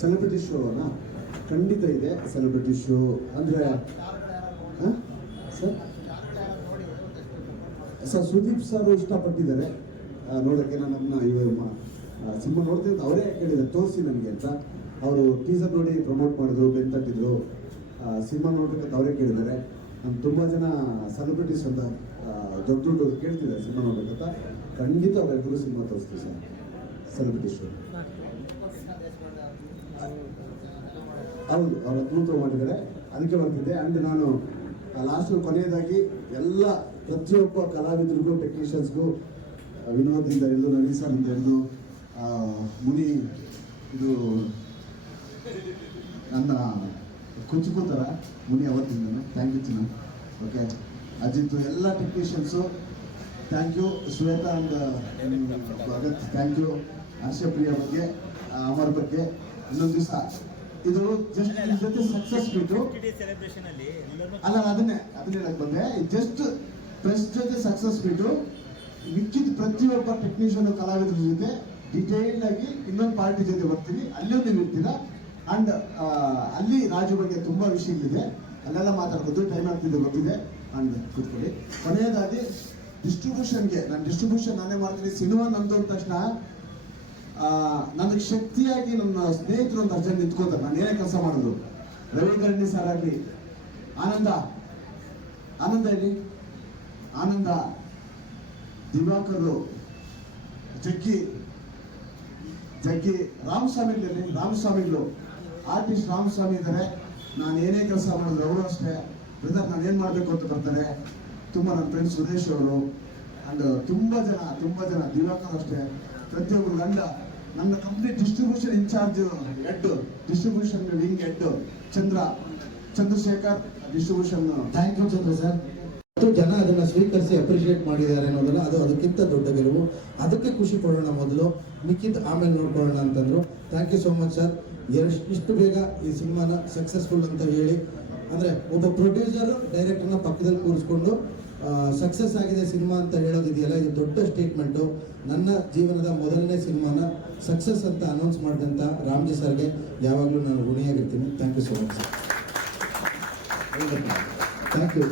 Celebrity ಶೋನ ಖಂಡಿತ ಇದೆ. Celebrity show ಅಂದರೆ ಸರ್ ಸುದೀಪ್ ಸರ್ ಇಷ್ಟಪಟ್ಟಿದ್ದಾರೆ ನೋಡೋಕ್ಕೆ. ನನ್ನನ್ನು ಸಿನಿಮಾ ನೋಡ್ತೀನಿ ಅಂತ ಅವರೇ ಕೇಳಿದ್ದಾರೆ, ತೋರಿಸಿ ನನಗೆ ಅಂತ. ಅವರು ಟೀಸರ್ ನೋಡಿ ಪ್ರಮೋಟ್ ಮಾಡಿದ್ರು, ಬೆಂತಟ್ಟಿದ್ರು. ಸಿನಿಮಾ ನೋಡ್ಬೇಕಂತ ಅವರೇ ಕೇಳಿದ್ದಾರೆ. ನಾನು ತುಂಬ ಜನ ಸೆಲೆಬ್ರಿಟೀಸ್ ಅಂತ ದೊಡ್ಡ ಕೇಳ್ತಿದ್ದಾರೆ ಸಿನಿಮಾ ನೋಡ್ಬೇಕಂತ. ಖಂಡಿತ ಅವರಿಬ್ಬರು ಸಿನಿಮಾ ತೋರಿಸ್ತೀವಿ ಸರ್, ಸೆಲೆಬ್ರಿಟಿ ಶೋ. ಹೌದು, ಅವ್ರ ಅದ್ಭುತ ಮಾಡಿದ್ದಾರೆ, ಅದಕ್ಕೆ ಬರ್ತಿದ್ದೆ. ಆ್ಯಂಡ್ ನಾನು ಲಾಸ್ಟ್ ಕೊನೆಯದಾಗಿ ಎಲ್ಲ ಪ್ರತಿಯೊಬ್ಬ ಕಲಾವಿದರಿಗೂ, ಟೆಕ್ನಿಷಿಯನ್ಸ್ಗೂ, ವಿನೋದಿಂದ ಹಿಡಿದು, ನವೀಸರಿಂದ ಹಿಡಿದು, ಮುನಿ, ಇದು ನನ್ನ ಕುಂಚುಕೋತಾರ ಮುನಿ ಅವತ್ತಿಂದ ಥ್ಯಾಂಕ್ ಯು ಚಿನ್ನ. ಓಕೆ, ಅಜಿತ್, ಎಲ್ಲ technicians thank you. Shweta and Bhagat thank you. Harshapriya ಬಗ್ಗೆ, ಅಮರ್ ಬಗ್ಗೆ. ಇನ್ನೊಂದು ದಿವಸ ಇದು ಜಸ್ಟ್ ಜೊತೆ ಸಕ್ಸಸ್ ಬಿಟ್ಟು ಅಲ್ಲ, ಅದನ್ನೇ ಹೇಳಕ್ ಬಂದೆ. ಜಸ್ಟ್ ಪ್ರೆಸ್ ಜೊತೆ ಸಕ್ಸಸ್ ಬಿಟ್ಟು ಮಿಕ್ಕಿದ ಪ್ರತಿಯೊಬ್ಬ ಟೆಕ್ನಿಷಿಯನ್ ಕಲಾವಿದ್ರ ಜೊತೆ ಡಿಟೇಲ್ಡ್ ಆಗಿ ಇನ್ನೊಂದು ಪಾರ್ಟಿ ಜೊತೆ ಬರ್ತೀವಿ. ಅಲ್ಲೂ ನೀವು ಇರ್ತೀರಾ. ಅಂಡ್ ಅಲ್ಲಿ ರಾಜು ಬಗ್ಗೆ ತುಂಬಾ ವಿಷಯಗಳಿದೆ, ಅಲ್ಲೆಲ್ಲ ಮಾತಾಡ್ಬೋದು. ಟೈಮ್ ಆಗ್ತಿದೆ ಗೊತ್ತಿದೆ. ಅಂಡ್ ಕೂತ್ಕೊಳ್ಳಿ. ಕೊನೆಯದಾಗಿ ಡಿಸ್ಟ್ರಿಬ್ಯೂಷನ್ಗೆ, ನಾನು ಡಿಸ್ಟ್ರಿಬ್ಯೂಷನ್ ನಾನೇ ಮಾಡ್ತೀನಿ. ಸಿನಿಮಾ ನಂದು ಅಂದ ತಕ್ಷಣ ನನಗೆ ಶಕ್ತಿಯಾಗಿ ನನ್ನ ಸ್ನೇಹಿತರು ಒಂದು ಅರ್ಜೆಂಟ್ ನಿಂತ್ಕೋತಾರೆ. ನಾನು ಏನೇ ಕೆಲಸ ಮಾಡೋದು. ರವಿಕರಣಿ ಸರ್ ಆಗಲಿ, ಆನಂದ ಇಲ್ಲಿ, ಆನಂದ, ದಿವಾಕರು, ಜಗ್ಗಿ ರಾಮಸ್ವಾಮಿಗಳು, ಆರ್ಟಿಸ್ಟ್ ರಾಮಸ್ವಾಮಿ ಇದ್ದಾರೆ. ನಾನು ಏನೇ ಕೆಲಸ ಮಾಡಿದ್ರು ಅವರು ಅಷ್ಟೇ. ಬ್ರದರ್ ನಾನು ಏನು ಮಾಡಬೇಕು ಅಂತ ಬರ್ತಾರೆ. ತುಂಬ ನನ್ನ ಫ್ರೆಂಡ್ ಸುರೇಶ್ ಅವರು ಅಂಡ್ ತುಂಬ ಜನ ದಿವಾಕರ್ ಅಷ್ಟೇ. ಪ್ರತಿಯೊಬ್ಬರು ನನ್ನ complete distribution in charge head, distribution wing head Chandrashekhar, distribution. Thank you Chandra sir. ಮತ್ತು ಜನ ಅದನ್ನ ಸ್ವೀಕರಿಸಿ ಅಪ್ರಿಷಿಯೇಟ್ ಮಾಡಿದ್ದಾರೆ ಅನ್ನೋದಲ್ಲ, ಅದು ಅದಕ್ಕಿಂತ ದೊಡ್ಡ ಗೆಲುವು. ಅದಕ್ಕೆ ಖುಷಿ ಪಡೋಣ ಮೊದಲು, ಮಿಕ್ಕಿದ್ದು ಆಮೇಲೆ ನೋಡ್ಕೊಳ್ಳೋಣ ಅಂತಂದ್ರು. Thank you so much sir. ಇಷ್ಟು ಬೇಗ ಈ ಸಿನಿಮಾನ ಸಕ್ಸಸ್ಫುಲ್ ಅಂತ ಹೇಳಿ, ಅಂದರೆ ಒಬ್ಬ ಪ್ರೊಡ್ಯೂಸರ್ ಡೈರೆಕ್ಟರ್ನ ಪಕ್ಕದಲ್ಲಿ ಕೂರಿಸ್ಕೊಂಡು ಸಕ್ಸಸ್ ಆಗಿದೆ ಸಿನಿಮಾ ಅಂತ ಹೇಳೋದಿದೆಯಲ್ಲ, ಇದು ದೊಡ್ಡ ಸ್ಟೇಟ್ಮೆಂಟು. ನನ್ನ ಜೀವನದ ಮೊದಲನೇ ಸಿನಿಮಾನ ಸಕ್ಸಸ್ ಅಂತ ಅನೌನ್ಸ್ ಮಾಡಿದಂಥ ರಾಮ್ಜಿ ಸರ್ಗೆ ಯಾವಾಗಲೂ ನಾನು ಋಣಿಯಾಗಿರ್ತೀನಿ. Thank you so much sir. Thank you.